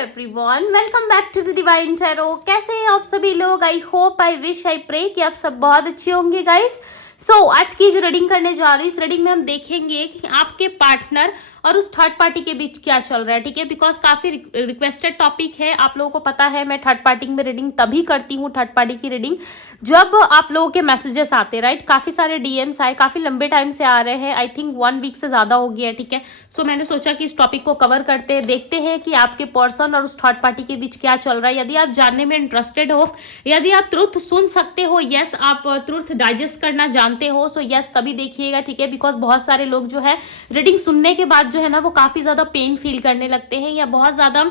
Everyone, welcome back to the divine tarot. कैसे हैं आप सभी लोग? I hope, I wish, I pray कि आप सब बहुत अच्छे होंगे गाइस। आज की जो रीडिंग करने जा रही हूँ, इस रीडिंग में हम देखेंगे कि आपके पार्टनर और उस थर्ड पार्टी के बीच क्या चल रहा है। ठीक है, बिकॉज काफी रिक्वेस्टेड टॉपिक है। आप लोगों को पता है मैं थर्ड पार्टी में रीडिंग तभी करती हूँ, थर्ड पार्टी की रीडिंग, जब आप लोगों के मैसेजेस आते हैं, राइट। काफी सारे डीएम्स आए, काफी लंबे टाइम से आ रहे हैं, आई थिंक 1 वीक से ज्यादा हो गया है। ठीक है, मैंने सोचा कि इस टॉपिक को कवर करते हैं, देखते हैं कि आपके पर्सन और उस थर्ड पार्टी के बीच क्या चल रहा है। यदि आप जानने में इंटरेस्टेड हो, यदि आप ट्रुथ सुन सकते हो, यस आप ट्रुथ डाइजेस्ट करना जानते हो, यस तभी देखिएगा। ठीक है, बिकॉज बहुत सारे लोग जो है रीडिंग सुनने के बाद जो है ना वो काफी ज्यादा पेन फील करने लगते हैं, या बहुत ज्यादा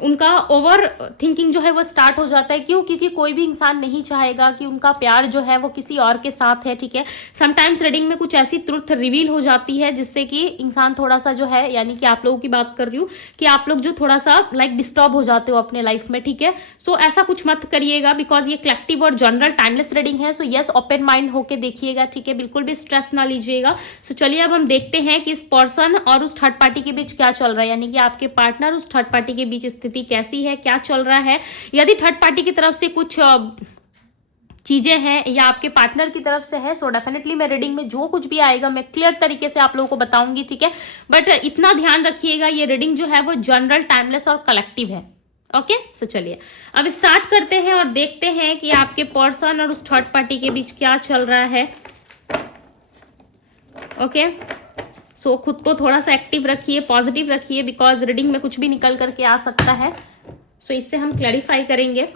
उनका ओवर थिंकिंग जो है वो स्टार्ट हो जाता है। क्यों? क्योंकि कोई भी इंसान नहीं चाहेगा कि उनका प्यार जो है वो किसी और के साथ है। ठीक है, समटाइम्स रीडिंग में कुछ ऐसी ट्रुथ रिवील हो जाती है जिससे कि इंसान थोड़ा सा जो है, यानी कि आप लोगों की बात कर रही हूँ, कि आप लोग जो थोड़ा सा डिस्टर्ब हो जाते हो अपने लाइफ में। ठीक है, ऐसा कुछ मत करिएगा, बिकॉज ये कलेक्टिव और जनरल टाइमलेस रीडिंग है। यस, ओपन माइंड होके देखिएगा। ठीक है, बिल्कुल भी स्ट्रेस ना लीजिएगा। चलिए अब हम देखते हैं कि इस पर्सन और उस थर्ड पार्टी के बीच क्या चल रहा है, यानी कि आपके पार्टनर उस थर्ड पार्टी के बीच स्थिति कैसी है, क्या चल रहा है। यदि थर्ड पार्टी की तरफ से कुछ चीजें हैं या आपके पार्टनर की तरफ से है, डेफिनेटली मैं रीडिंग में जो कुछ भी आएगा मैं क्लियर तरीके से आप लोगों को बताऊंगी। ठीक है, बट इतना ध्यान रखिएगा, ये रीडिंग जो है वो जनरल, टाइमलेस और कलेक्टिव है। ओके, चलिए अब स्टार्ट करते हैं और देखते हैं कि आपके पर्सन और उस थर्ड पार्टी के बीच क्या चल रहा है। ओके, खुद को थोड़ा सा एक्टिव रखिए, पॉजिटिव रखिए, बिकॉज रीडिंग में कुछ भी निकल करके आ सकता है। इससे हम क्लैरिफाई करेंगे।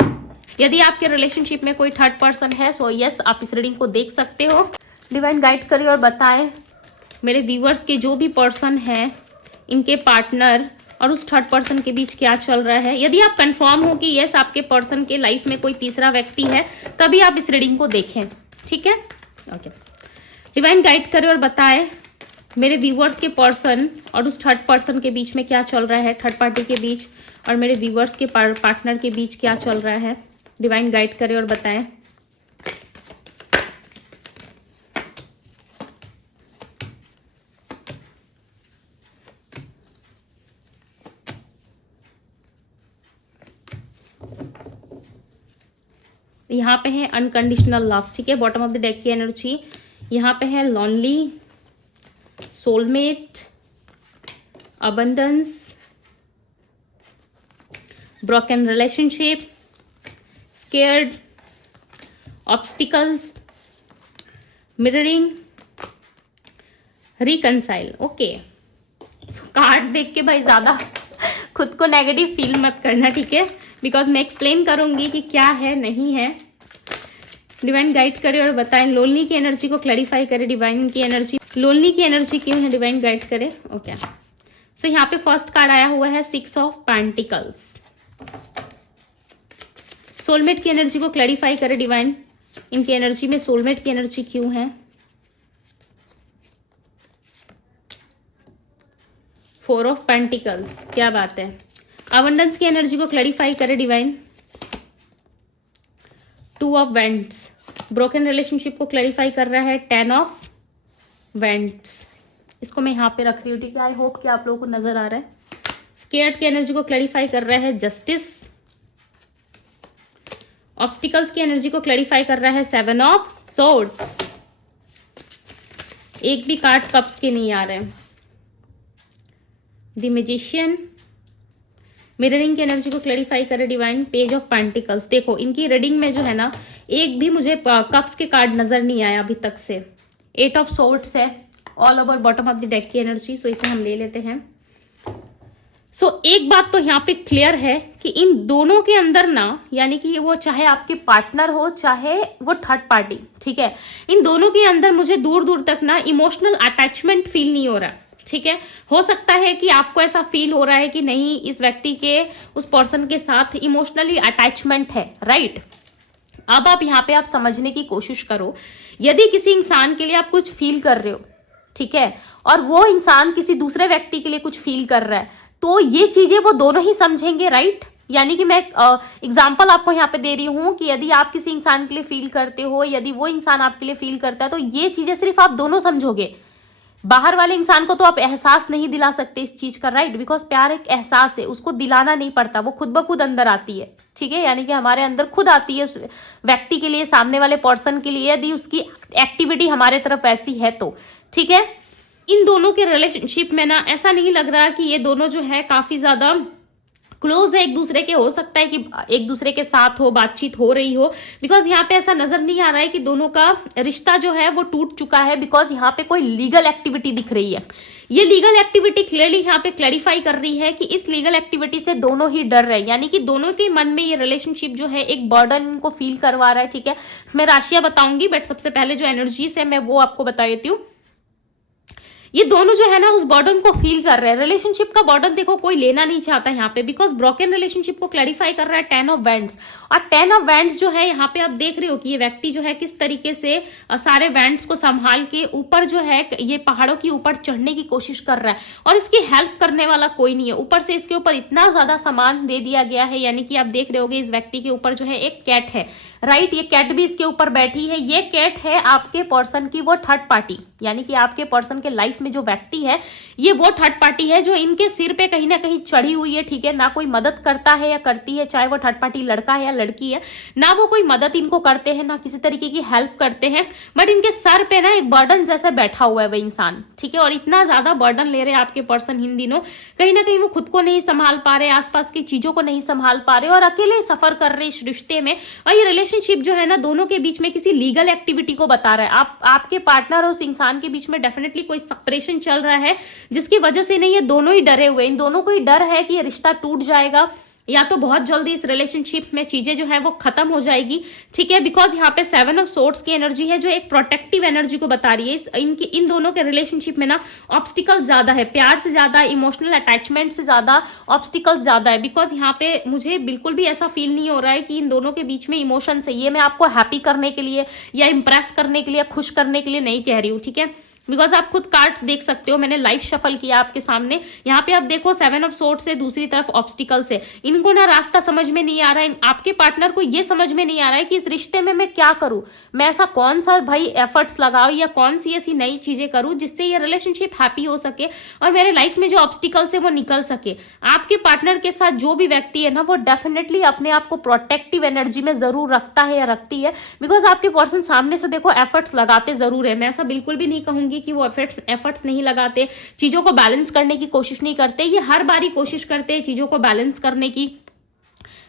यदि आपके रिलेशनशिप में कोई थर्ड पर्सन है, यस आप इस रीडिंग को देख सकते हो। डिवाइन गाइड करिए और बताएं मेरे व्यूअर्स के जो भी पर्सन है, इनके पार्टनर और उस थर्ड पर्सन के बीच क्या चल रहा है। यदि आप कंफर्म हो कि यस आपके पर्सन के लाइफ में कोई तीसरा व्यक्ति है, तभी आप इस रीडिंग को देखें। ठीक है, ओके। डिवाइन गाइड करें और बताएं मेरे व्यूअर्स के पर्सन और उस थर्ड पर्सन के बीच में क्या चल रहा है, थर्ड पार्टी के बीच और मेरे व्यूअर्स के पार्टनर के बीच क्या चल रहा है। डिवाइन गाइड करें और बताएं। यहाँ पे है अनकंडीशनल लव। ठीक है, बॉटम ऑफ द डेक की एनर्जी। यहाँ पे है lonely, soulmate, abundance, broken relationship, scared, obstacles, mirroring, reconcile. Okay, card देख के भाई ज्यादा खुद को नेगेटिव फील मत करना। ठीक है, बिकॉज मैं एक्सप्लेन करूंगी कि क्या है नहीं है। डिवाइन गाइड करे और बताएं लोनली की एनर्जी को क्लैरिफाई करे। डिवाइन की एनर्जी, लोनली की एनर्जी क्यों है, डिवाइन गाइड करे। ओके, यहाँ पे फर्स्ट कार्ड आया हुआ है 6 ऑफ पेंटिकल्स। सोलमेट की एनर्जी को क्लैरिफाई करे डिवाइन, इनकी एनर्जी में सोलमेट की एनर्जी क्यों है। 4 ऑफ पेंटिकल्स, क्या बात है। अबंडेंस की एनर्जी को क्लैरिफाई करे divine. 2 of vents, broken relationship को क्लैरिफाई कर रहा है 10 ऑफ वेंट्स। इसको मैं यहाँ पे रख रही हूँ। ठीक है, आई होप कि आप लोगों को नजर आ रहा है। स्केयर्ड की एनर्जी को क्लैरिफाई कर रहा है जस्टिस। ऑब्स्टिकल्स की एनर्जी को क्लैरिफाई कर रहा है 7 ऑफ सोर्ड्स। एक भी कार्ड कप्स के नहीं आ रहे। द मैजिशियन, मिररिंग की एनर्जी को क्लैरिफाई करे डिवाइन। Page of pentacles. देखो इनकी रीडिंग में जो है ना, एक भी मुझे कप्स के कार्ड नजर नहीं आया अभी तक से। 8 ऑफ सोर्ड्स है all over bottom of the deck की एनर्जी। इसे हम ले लेते हैं। एक बात तो यहाँ पे क्लियर है कि इन दोनों के अंदर ना, यानी कि वो चाहे आपके पार्टनर हो चाहे वो थर्ड पार्टी, ठीक है, इन दोनों के अंदर मुझे दूर दूर तक ना इमोशनल अटैचमेंट फील नहीं हो रहा। ठीक है, हो सकता है कि आपको ऐसा फील हो रहा है कि नहीं, इस व्यक्ति के उस पर्सन के साथ इमोशनली अटैचमेंट है, राइट। अब आप यहाँ पे आप समझने की कोशिश करो, यदि किसी इंसान के लिए आप कुछ फील कर रहे हो, ठीक है, और वो इंसान किसी दूसरे व्यक्ति के लिए कुछ फील कर रहा है, तो ये चीजें वो दोनों ही समझेंगे, राइट। यानी कि मैं एग्जाम्पल आपको यहाँ पे दे रही हूँ कि यदि आप किसी इंसान के लिए फील करते हो, यदि वो इंसान आपके लिए फील करता है, तो ये चीजें सिर्फ आप दोनों समझोगे। बाहर वाले इंसान को तो आप एहसास नहीं दिला सकते इस चीज का, राइट, बिकॉज प्यार एक एहसास है, उसको दिलाना नहीं पड़ता, वो खुद ब खुद अंदर आती है, ठीक है, यानी कि हमारे अंदर खुद आती है उस व्यक्ति के लिए, सामने वाले पर्सन के लिए, यदि उसकी एक्टिविटी हमारे तरफ ऐसी है तो, ठीक है। इन दोनों के रिलेशनशिप में ना ऐसा नहीं लग रहा कि ये दोनों जो है काफी ज्यादा क्लोज है एक दूसरे के, हो सकता है कि एक दूसरे के साथ हो, बातचीत हो रही हो, बिकॉज यहाँ पे ऐसा नजर नहीं आ रहा है कि दोनों का रिश्ता जो है वो टूट चुका है, बिकॉज यहाँ पे कोई लीगल एक्टिविटी दिख रही है। ये लीगल एक्टिविटी क्लियरली यहाँ पे क्लैरिफाई कर रही है कि इस लीगल एक्टिविटी से दोनों ही डर रहे हैं, यानी कि दोनों के मन में ये रिलेशनशिप जो है एक बर्डन इनको फील करवा रहा है, ठीक है। मैं राशियां बताऊंगी, बट सबसे पहले जो एनर्जीज है मैं वो आपको बता देती हूँ। ये दोनों जो है ना उस बर्डन को फील कर रहे हैं। रिलेशनशिप का बर्डन देखो कोई लेना नहीं चाहता यहाँ पे, बिकॉज ब्रोकन रिलेशनशिप को क्लैरिफाई कर रहा है 10 ऑफ वैंड्स, और 10 ऑफ वैंड्स जो है यहाँ पे आप देख रहे हो कि ये व्यक्ति जो है किस तरीके से सारे वैंड्स को संभाल के ऊपर जो है ये पहाड़ों के ऊपर चढ़ने की कोशिश कर रहा है, और इसकी हेल्प करने वाला कोई नहीं है। ऊपर से इसके ऊपर इतना ज्यादा सामान दे दिया गया है, यानी कि आप देख रहे होगे इस व्यक्ति के ऊपर जो है एक कैट है, राइट, ये कैट भी इसके ऊपर बैठी है। ये कैट है आपके पर्सन की वो थर्ड पार्टी, यानी कि आपके पर्सन के लाइफ में जो व्यक्ति है ये वो थर्ड पार्टी है जो इनके सिर पे कहीं ना कहीं चढ़ी हुई है, ठीक है। ना कोई मदद करता है या करती है, चाहे वो थर्ड पार्टी लड़का है या लड़की है, ना वो कोई मदद इनको करते हैं, ना किसी तरीके की हेल्प करते हैं, बट इनके सर पे ना एक बर्डन जैसा बैठा हुआ है वो इंसान, ठीक है। और इतना ज्यादा बर्डन ले रहे हैं आपके पर्सन इन दिनों, कहीं ना कहीं वो खुद को नहीं संभाल पा रहे, आसपास की चीजों को नहीं संभाल पा रहे और अकेले सफर कर रहे इस रिश्ते में। और ये रिलेशनशिप जो है ना दोनों के बीच में किसी लीगल एक्टिविटी को बता रहा है। आपके पार्टनर और उस इंसान के बीच में डेफिनेटली कोई सेपरेशन चल रहा है, जिसकी वजह से नहीं ये दोनों ही डरे हुए, इन दोनों को ही डर है कि ये रिश्ता टूट जाएगा या तो बहुत जल्दी इस रिलेशनशिप में चीजें जो है वो खत्म हो जाएगी, ठीक है। बिकॉज यहाँ पे 7 ऑफ सोर्ड्स की एनर्जी है जो एक प्रोटेक्टिव एनर्जी को बता रही है। इन दोनों के रिलेशनशिप में ना ऑब्स्टिकल ज्यादा है, प्यार से ज्यादा, इमोशनल अटैचमेंट से ज्यादा ऑब्स्टिकल ज्यादा है। बिकॉज यहाँ पे मुझे बिल्कुल भी ऐसा फील नहीं हो रहा है कि इन दोनों के बीच में इमोशंस है। ये मैं आपको हैप्पी करने के लिए या इंप्रेस करने के लिए, खुश करने के लिए नहीं कह रही हूँ, ठीक है। बिकॉज आप खुद कार्ड्स देख सकते हो, मैंने लाइव शफल किया आपके सामने। यहाँ पे आप देखो 7 ऑफ सोर्ड्स है, दूसरी तरफ ऑब्स्टिकल्स है। इनको ना रास्ता समझ में नहीं आ रहा है, आपके पार्टनर को ये समझ में नहीं आ रहा है कि इस रिश्ते में मैं क्या करूं, मैं ऐसा कौन सा भाई एफर्ट्स लगाऊं या कौन सी ऐसी नई चीजें करूं जिससे ये रिलेशनशिप हैप्पी हो सके और मेरे लाइफ में जो ऑब्स्टिकल्स है वो निकल सके। आपके पार्टनर के साथ जो भी व्यक्ति है ना वो डेफिनेटली अपने आप को प्रोटेक्टिव एनर्जी में जरूर रखता है या रखती है, बिकॉज आपके पर्सन सामने से देखो एफर्ट्स लगाते जरूर है। मैं ऐसा बिल्कुल भी नहीं कहूंगी कि वो एफर्ट्स नहीं लगाते, चीजों को बैलेंस करने की कोशिश नहीं करते। ये हर बारी कोशिश करते हैं चीजों को बैलेंस करने की,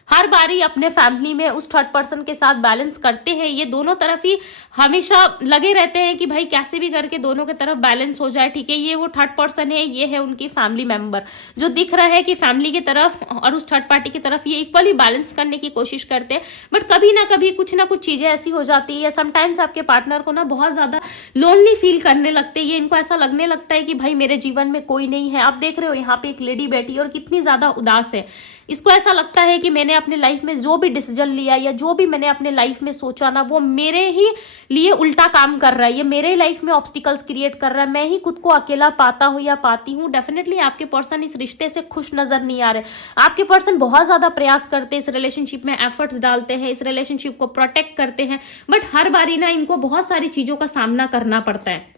हर बारी अपने फैमिली में उस थर्ड पर्सन के साथ बैलेंस करते हैं। ये दोनों तरफ ही हमेशा लगे रहते हैं कि भाई कैसे भी करके दोनों की तरफ बैलेंस हो जाए, ठीक है। ये वो थर्ड पर्सन है, ये है उनकी फैमिली मेंबर जो दिख रहा है कि फैमिली की तरफ और उस थर्ड पार्टी की तरफ ये इक्वली बैलेंस करने की कोशिश करते हैं। बट कभी ना कभी कुछ ना कुछ चीजें ऐसी हो जाती है, समटाइम्स आपके पार्टनर को ना बहुत ज्यादा लोनली फील करने लगते हैं। ये इनको ऐसा लगने लगता है कि भाई मेरे जीवन में कोई नहीं है। आप देख रहे हो यहाँ पे एक लेडी बैठी और कितनी ज्यादा उदास है। इसको ऐसा लगता है कि मैंने अपने लाइफ में जो भी डिसीजन लिया या जो भी मैंने अपने लाइफ में सोचा ना वो मेरे ही लिए उल्टा काम कर रहा है, ये मेरे लाइफ में ऑब्स्टिकल्स क्रिएट कर रहा है, मैं ही खुद को अकेला पाता हूँ या पाती हूँ। डेफिनेटली आपके पर्सन इस रिश्ते से खुश नजर नहीं आ रहे। आपके पर्सन बहुत ज्यादा प्रयास करते हैं, इस रिलेशनशिप में एफर्ट्स डालते हैं, इस रिलेशनशिप को प्रोटेक्ट करते हैं, बट हर बारी ना इनको बहुत सारी चीजों का सामना करना पड़ता है।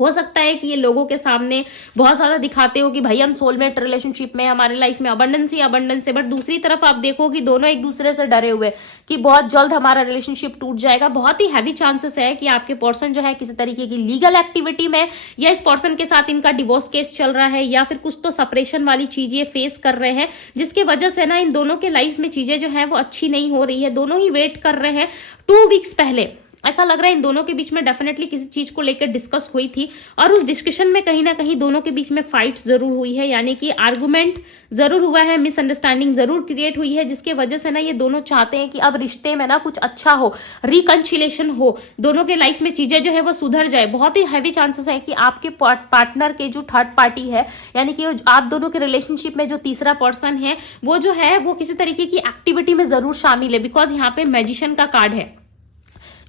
हो सकता है कि ये लोगों के सामने बहुत ज़्यादा दिखाते हो कि भाई हम सोलमेट रिलेशनशिप में, हमारे लाइफ में अबंडेंस ही अबंडेंस है, बट दूसरी तरफ आप देखो कि दोनों एक दूसरे से डरे हुए कि बहुत जल्द हमारा रिलेशनशिप टूट जाएगा। बहुत ही हैवी चांसेस है कि आपके पर्सन जो है किसी तरीके की लीगल एक्टिविटी में, या इस पर्सन के साथ इनका डिवोर्स केस चल रहा है, या फिर कुछ तो सेपरेशन वाली चीज ये फेस कर रहे हैं, जिसकी वजह से ना इन दोनों के लाइफ में चीजें जो है वो अच्छी नहीं हो रही है। दोनों ही वेट कर रहे हैं। 2 वीक्स पहले ऐसा लग रहा है इन दोनों के बीच में डेफिनेटली किसी चीज को लेकर डिस्कस हुई थी, और उस डिस्कशन में कहीं ना कहीं दोनों के बीच में फाइट जरूर हुई है, यानी कि आर्गुमेंट जरूर हुआ है, मिसअंडरस्टैंडिंग जरूर क्रिएट हुई है, जिसके वजह से ना ये दोनों चाहते हैं कि अब रिश्ते में ना कुछ अच्छा हो, रिकंसिलेशन हो, दोनों के लाइफ में चीजें जो है वो सुधर जाए। बहुत ही हैवी चांसेस है कि आपके पार्टनर के जो थर्ड पार्टी है, यानी कि आप दोनों के रिलेशनशिप में जो तीसरा पर्सन है वो जो है वो किसी तरीके की एक्टिविटी में जरूर शामिल है। बिकॉज यहाँ पे मैजिशियन का कार्ड है,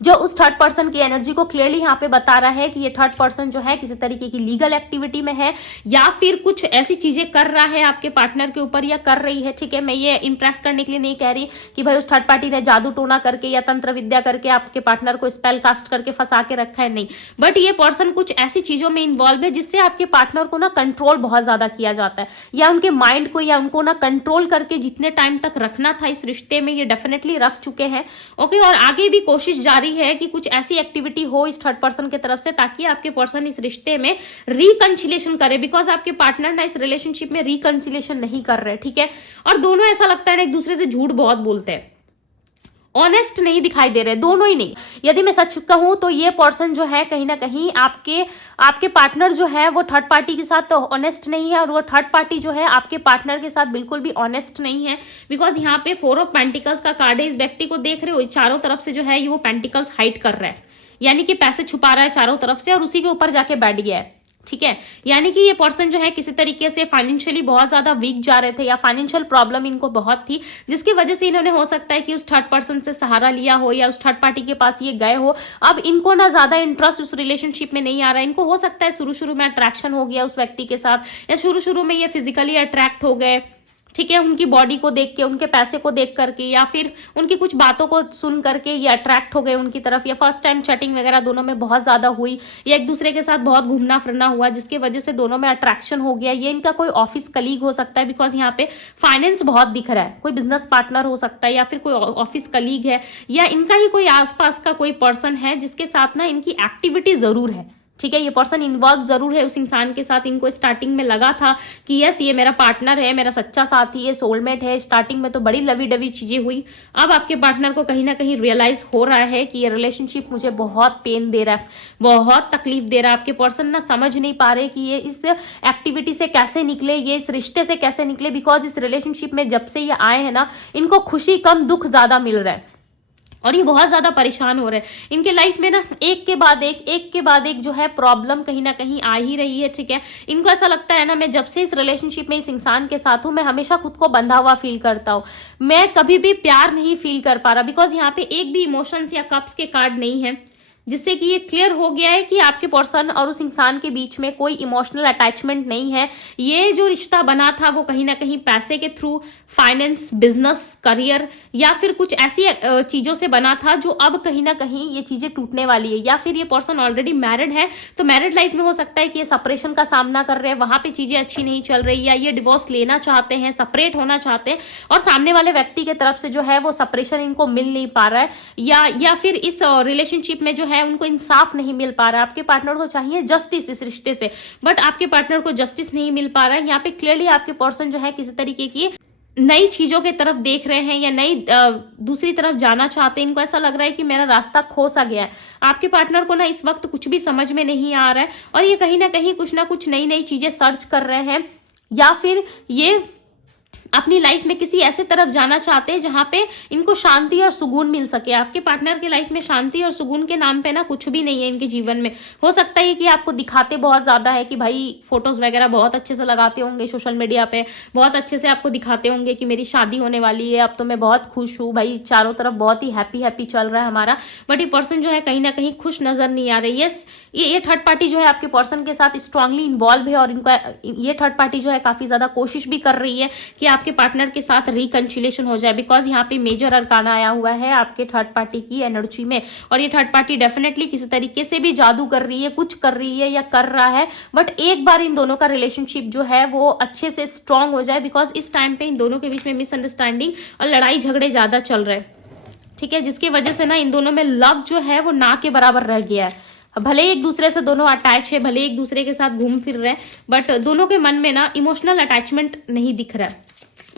जो उस थर्ड पर्सन की एनर्जी को क्लियरली यहाँ पे बता रहा है कि ये थर्ड पर्सन जो है किसी तरीके की लीगल एक्टिविटी में है या फिर कुछ ऐसी चीजें कर रहा है आपके पार्टनर के ऊपर या कर रही है। ठीक है, मैं ये इंप्रेस करने के लिए नहीं कह रही कि भाई उस थर्ड पार्टी ने जादू टोना करके या तंत्र विद्या करके आपके पार्टनर को स्पेल कास्ट करके फंसा के रखा है, नहीं। बट ये पर्सन कुछ ऐसी चीजों में इन्वॉल्व है जिससे आपके पार्टनर को ना कंट्रोल बहुत ज्यादा किया जाता है, या उनके माइंड को या उनको ना कंट्रोल करके जितने टाइम तक रखना था इस रिश्ते में ये डेफिनेटली रख चुके हैं। ओके, और आगे भी कोशिश जारी है कि कुछ ऐसी एक्टिविटी हो इस थर्ड पर्सन की तरफ से ताकि आपके पर्सन इस रिश्ते में रिकंसिलेशन करे, बिकॉज आपके पार्टनर ना इस रिलेशनशिप में रिकंसिलेशन नहीं कर रहे। ठीक है, और दोनों ऐसा लगता है ना एक दूसरे से झूठ बहुत बोलते हैं, ऑनेस्ट नहीं दिखाई दे रहे, दोनों ही नहीं। यदि मैं सच कहूं तो ये पर्सन जो है कहीं ना कहीं आपके पार्टनर जो है वो थर्ड पार्टी के साथ तो ऑनेस्ट नहीं है, और वो थर्ड पार्टी जो है आपके पार्टनर के साथ बिल्कुल भी ऑनेस्ट नहीं है। बिकॉज यहाँ पे 4 ऑफ पेंटिकल्स का कार्ड है, इस व्यक्ति को देख रहे हो चारों तरफ से जो है ये वो पेंटिकल्स हाइड कर रहा है, यानी कि पैसे छुपा रहा है चारों तरफ से और उसी के ऊपर जाके बैठ गया है। ठीक है, यानी कि ये पर्सन जो है किसी तरीके से फाइनेंशियली बहुत ज्यादा वीक जा रहे थे या फाइनेंशियल प्रॉब्लम इनको बहुत थी, जिसकी वजह से इन्होंने हो सकता है कि उस थर्ड पर्सन से सहारा लिया हो या उस थर्ड पार्टी के पास ये गए हो। अब इनको ना ज्यादा इंटरेस्ट उस रिलेशनशिप में नहीं आ रहा है। इनको हो सकता है शुरू में अट्रैक्शन हो गया उस व्यक्ति के साथ, या शुरू में ये फिजिकली अट्रैक्ट हो गए। ठीक है, उनकी बॉडी को देख के, उनके पैसे को देख करके, या फिर उनकी कुछ बातों को सुन करके ये अट्रैक्ट हो गए उनकी तरफ, या फर्स्ट टाइम चैटिंग वगैरह दोनों में बहुत ज्यादा हुई, या एक दूसरे के साथ बहुत घूमना फिरना हुआ जिसकी वजह से दोनों में अट्रैक्शन हो गया। ये इनका कोई ऑफिस कलीग हो सकता है, बिकॉज यहाँ पे फाइनेंस बहुत दिख रहा है, कोई बिजनेस पार्टनर हो सकता है या फिर कोई ऑफिस कलीग है, या इनका ही कोई आसपास का कोई पर्सन है जिसके साथ ना इनकी एक्टिविटी जरूर है। ठीक है, ये पर्सन इन्वॉल्व जरूर है उस इंसान के साथ। इनको स्टार्टिंग में लगा था कि यस ये मेरा पार्टनर है, मेरा सच्चा साथी है, सोलमेट है। स्टार्टिंग में तो बड़ी लवी डवी चीजें हुई। अब आपके पार्टनर को कहीं ना कहीं रियलाइज हो रहा है कि ये रिलेशनशिप मुझे बहुत पेन दे रहा है, बहुत तकलीफ दे रहा है। आपके पर्सन ना समझ नहीं पा रहे कि ये इस एक्टिविटी से कैसे निकले, ये इस रिश्ते से कैसे निकले, बिकॉज इस रिलेशनशिप में जब से ये आए हैं ना इनको खुशी कम दुख ज्यादा मिल रहा है और ये बहुत ज्यादा परेशान हो रहे हैं। इनके लाइफ में ना एक के बाद एक जो है प्रॉब्लम कहीं ना कहीं आ ही रही है। ठीक है, इनको ऐसा लगता है ना मैं जब से इस रिलेशनशिप में इस इंसान के साथ हूं मैं हमेशा खुद को बंधा हुआ फील करता हूं, मैं कभी भी प्यार नहीं फील कर पा रहा, बिकॉज यहाँ पे एक भी इमोशंस या कप्स के कार्ड नहीं है, जिससे कि ये क्लियर हो गया है कि आपके पर्सन और उस इंसान के बीच में कोई इमोशनल अटैचमेंट नहीं है। ये जो रिश्ता बना था वो कहीं ना कहीं पैसे के थ्रू, फाइनेंस, बिजनेस, करियर या फिर कुछ ऐसी चीजों से बना था जो अब कहीं ना कहीं ये चीजें टूटने वाली है। या फिर ये पर्सन ऑलरेडी मैरिड है तो मैरिड लाइफ में हो सकता है कि ये सेपरेशन का सामना कर रहे हैं, वहां पे चीजें अच्छी नहीं चल रही, या ये डिवोर्स लेना चाहते हैं, सेपरेट होना चाहते हैं और सामने वाले व्यक्ति की तरफ से जो है वो सेपरेशन इनको मिल नहीं पा रहा है, या फिर इस रिलेशनशिप में जो है उनको इंसाफ नहीं मिल पा रहा है। आपके पार्टनर को चाहिए जस्टिस इस रिश्ते से, बट आपके पार्टनर को जस्टिस नहीं मिल पा रहा है। यहाँ पे क्लियरली आपके पर्सन जो है किसी तरीके की नई चीजों के तरफ देख रहे हैं या नई दूसरी तरफ जाना चाहते हैं। इनको ऐसा लग रहा है कि मेरा रास्ता खो सा गया है। आपके पार्टनर को ना इस वक्त कुछ भी समझ में नहीं आ रहा है और ये कहीं ना कुछ नई नई चीजें सर्च कर रहे हैं, या फिर ये अपनी लाइफ में किसी ऐसे तरफ जाना चाहते हैं जहां पे इनको शांति और सुकून मिल सके। आपके पार्टनर की लाइफ में शांति और सुकून के नाम पे ना कुछ भी नहीं है इनके जीवन में। हो सकता है कि आपको दिखाते बहुत ज्यादा है कि भाई फोटोज वगैरह बहुत अच्छे से लगाते होंगे सोशल मीडिया पे, बहुत अच्छे से आपको दिखाते होंगे कि मेरी शादी होने वाली है, अब तो मैं बहुत खुश हूँ भाई, चारों तरफ बहुत ही हैप्पी चल रहा है हमारा। बट ये पर्सन जो है कहीं ना कहीं खुश नजर नहीं आ रही है। ये थर्ड पार्टी जो है आपके पर्सन के साथ स्ट्रांगली इन्वॉल्व है और इनका ये थर्ड पार्टी जो है काफी ज्यादा कोशिश भी कर रही है कि आपके पार्टनर के साथ रिकंसिलेशन हो जाए, बिकॉज यहाँ पे मेजर अरकाना आया हुआ है आपके थर्ड पार्टी की एनर्जी में। और ये थर्ड पार्टी डेफिनेटली किसी तरीके से भी जादू कर रही है, कुछ कर रही है या कर रहा है, बट एक बार इन दोनों का रिलेशनशिप जो है वो अच्छे से स्ट्रांग हो जाए, बिकॉज इस टाइम पे इन दोनों के बीच में मिसअंडरस्टैंडिंग और लड़ाई झगड़े ज्यादा चल रहे हैं। ठीक है, जिसकी वजह से ना इन दोनों में लव जो है वो ना के बराबर रह गया है। भले एक दूसरे से दोनों अटैच है, भले एक दूसरे के साथ घूम फिर रहे हैं, बट दोनों के मन में ना इमोशनल अटैचमेंट नहीं दिख रहा है।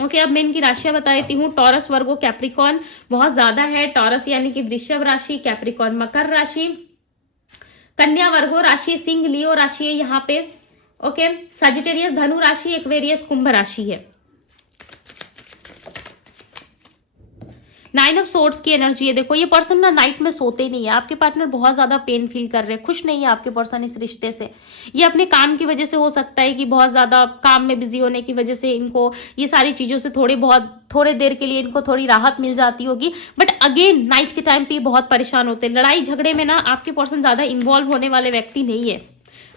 ओके, अब मैं इनकी राशियां बता देती हूँ। टॉरस, वर्गो, कैप्रिकॉन बहुत ज्यादा है। टॉरस यानी कि वृषभ राशि, कैप्रिकॉन मकर राशि, कन्या वर्गो राशि, सिंह लियो राशि है यहाँ पे। ओके, सजिटेरियस धनु राशि, एक्वेरियस कुंभ राशि है। नाइन ऑफ सोर्ड्स की एनर्जी है। देखो ये पर्सन ना नाइट में सोते नहीं है, आपके पार्टनर बहुत ज्यादा पेन फील कर रहे हैं, खुश नहीं है आपके पर्सन इस रिश्ते से। ये अपने काम की वजह से हो सकता है कि बहुत ज्यादा काम में बिजी होने की वजह से इनको ये सारी चीजों से थोड़े देर के लिए इनको थोड़ी राहत मिल जाती होगी, बट अगेन नाइट के टाइम पे ये बहुत परेशान होते हैं। लड़ाई झगड़े में ना आपके पर्सन ज्यादा इन्वॉल्व होने वाले व्यक्ति नहीं है।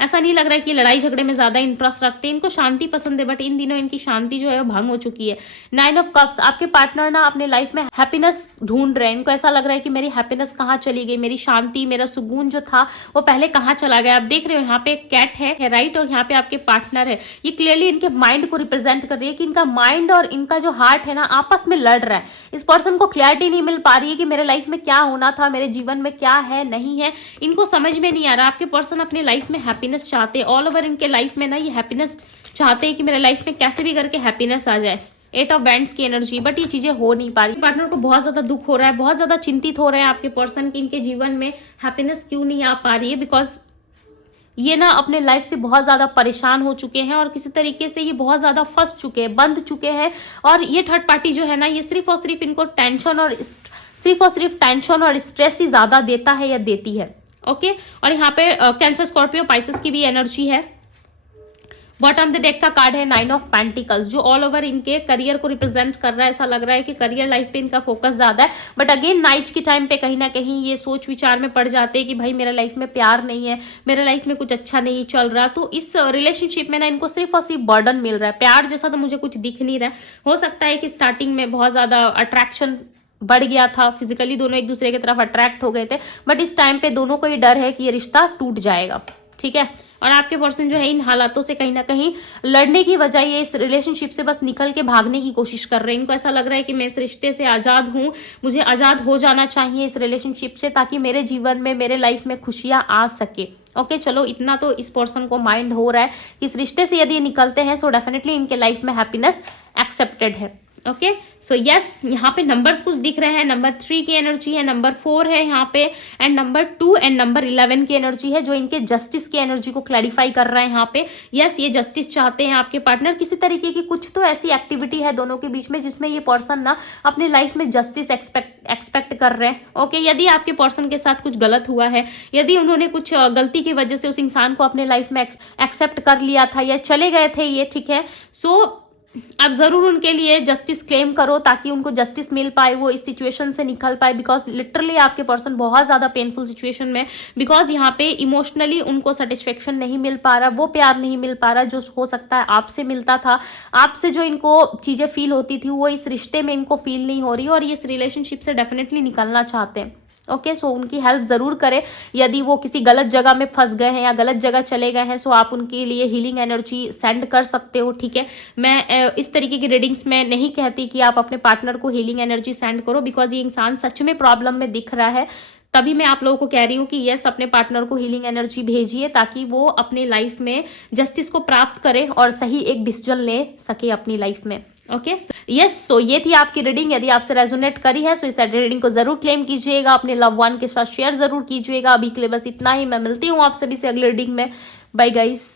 ऐसा नहीं लग रहा है कि लड़ाई झगड़े में ज्यादा इंटरेस्ट रखते हैं, इनको शांति पसंद है, बट इन दिनों इनकी शांति जो है वो भंग हो चुकी है। नाइन ऑफ कप्स, आपके पार्टनर ना अपने लाइफ में हैप्पीनेस ढूंढ रहे हैं। इनको ऐसा लग रहा है कि मेरी हैप्पीनेस कहाँ चली गई, मेरी शांति, मेरा सुकून जो था वो पहले कहाँ चला गया। आप देख रहे हो यहाँ पे एक कैट है राइट, और यहाँ पे आपके पार्टनर है। ये क्लियरली इनके माइंड को रिप्रेजेंट कर रही है कि इनका माइंड और इनका जो हार्ट है ना आपस में लड़ रहा है। इस पर्सन को क्लैरिटी नहीं मिल पा रही है कि मेरे लाइफ में क्या होना था, मेरे जीवन में क्या है नहीं है, इनको समझ में नहीं आ रहा। आपके पर्सन अपने लाइफ में हैप्पीनेस चाहते हैं, ऑल ओवर इनके लाइफ में ना ये हैप्पीनेस चाहते हैं कि मेरे लाइफ में कैसे भी करके हैप्पीनेस आ जाए। 8 ऑफ बैंड्स की एनर्जी, बट ये चीजें हो नहीं पा रही। पार्टनर को बहुत ज्यादा दुख हो रहा है, बहुत ज्यादा चिंतित हो रहे हैं आपके पर्सन की इनके जीवन में हैप्पीनेस क्यों नहीं आ पा रही है, बिकॉज ये ना अपने लाइफ से बहुत ज्यादा परेशान हो चुके हैं और किसी तरीके से ये बहुत ज्यादा फंस चुके हैं, बंध चुके हैं। और ये थर्ड पार्टी जो है ना ये सिर्फ और सिर्फ इनको टेंशन और स्ट्रेस ही ज्यादा देता है या देती है। ओके और यहाँ पे कैंसर, स्कॉर्पियो, पाइसेस की भी एनर्जी है। बॉटम द डेक का कार्ड है नाइन ऑफ पेंटिकल्स, जो ऑल ओवर इनके करियर को रिप्रेजेंट कर रहा है। ऐसा लग रहा है कि करियर लाइफ पे इनका फोकस ज्यादा है, बट अगेन नाइट के टाइम पे कहीं ना कहीं ये सोच विचार में पड़ जाते हैं कि भाई मेरे लाइफ में प्यार नहीं है, मेरे लाइफ में कुछ अच्छा नहीं चल रहा। तो इस रिलेशनशिप में ना इनको सिर्फ और सिर्फ बर्डन मिल रहा है, प्यार जैसा तो मुझे कुछ दिख नहीं रहा है। हो सकता है कि स्टार्टिंग में बहुत ज्यादा अट्रैक्शन बढ़ गया था, फिजिकली दोनों एक दूसरे की तरफ अट्रैक्ट हो गए थे, बट इस टाइम पे दोनों को ये डर है कि ये रिश्ता टूट जाएगा। ठीक है, और आपके पर्सन जो है इन हालातों से कहीं ना कहीं लड़ने की बजाय ये इस रिलेशनशिप से बस निकल के भागने की कोशिश कर रहे हैं। इनको ऐसा लग रहा है कि मैं इस रिश्ते से आज़ाद हूँ, मुझे आज़ाद हो जाना चाहिए इस रिलेशनशिप से, ताकि मेरे जीवन में, मेरे लाइफ में खुशियाँ आ सके। ओके चलो इतना तो इस पर्सन को माइंड हो रहा है कि इस रिश्ते से यदि निकलते हैं सो डेफिनेटली इनके लाइफ में हैप्पीनेस एक्सेप्टेड है। ओके सो यस, यहाँ पे नंबर्स कुछ दिख रहे हैं। नंबर 3 की एनर्जी है, नंबर 4 है यहाँ पे, एंड नंबर 2 एंड नंबर 11 की एनर्जी है, जो इनके जस्टिस की एनर्जी को क्लैरिफाई कर रहा है यहाँ पे। यस ये जस्टिस चाहते हैं आपके पार्टनर, किसी तरीके की कुछ तो ऐसी एक्टिविटी है दोनों के बीच में जिसमें ये पर्सन ना अपने लाइफ में जस्टिस एक्सपेक्ट कर रहे हैं। ओके यदि आपके पर्सन के साथ कुछ गलत हुआ है, यदि उन्होंने कुछ गलती की वजह से उस इंसान को अपने लाइफ में एक्सेप्ट कर लिया था या चले गए थे ये, ठीक है, सो आप जरूर उनके लिए जस्टिस क्लेम करो ताकि उनको जस्टिस मिल पाए, वो इस सिचुएशन से निकल पाए। बिकॉज लिटरली आपके पर्सन बहुत ज़्यादा पेनफुल सिचुएशन में, बिकॉज यहाँ पे इमोशनली उनको सेटिस्फेक्शन नहीं मिल पा रहा, वो प्यार नहीं मिल पा रहा जो हो सकता है आपसे मिलता था। आपसे जो इनको चीज़ें फील होती थी वो इस रिश्ते में इनको फील नहीं हो रही, और ये इस रिलेशनशिप से डेफिनेटली निकलना चाहते हैं। ओके सो उनकी हेल्प ज़रूर करें। यदि वो किसी गलत जगह में फंस गए हैं या गलत जगह चले गए हैं, सो आप उनके लिए हीलिंग एनर्जी सेंड कर सकते हो। ठीक है, मैं इस तरीके की रीडिंग्स में नहीं कहती कि आप अपने पार्टनर को हीलिंग एनर्जी सेंड करो, बिकॉज ये इंसान सच में प्रॉब्लम में दिख रहा है। तभी मैं आप लोगों को कह रही हूँ कि यस अपने पार्टनर को हीलिंग एनर्जी भेजिए ताकि वो अपने लाइफ में जस्टिस को प्राप्त करे और सही एक डिसीजन ले सके अपनी लाइफ में। ओके यस, सो ये थी आपकी रीडिंग। यदि आपसे रेजोनेट करी है सो इस रीडिंग को जरूर क्लेम कीजिएगा, अपने लव वन के साथ शेयर जरूर कीजिएगा। अभी के लिए बस इतना ही, मैं मिलती हूँ आप सभी से अगले रीडिंग में। Bye guys.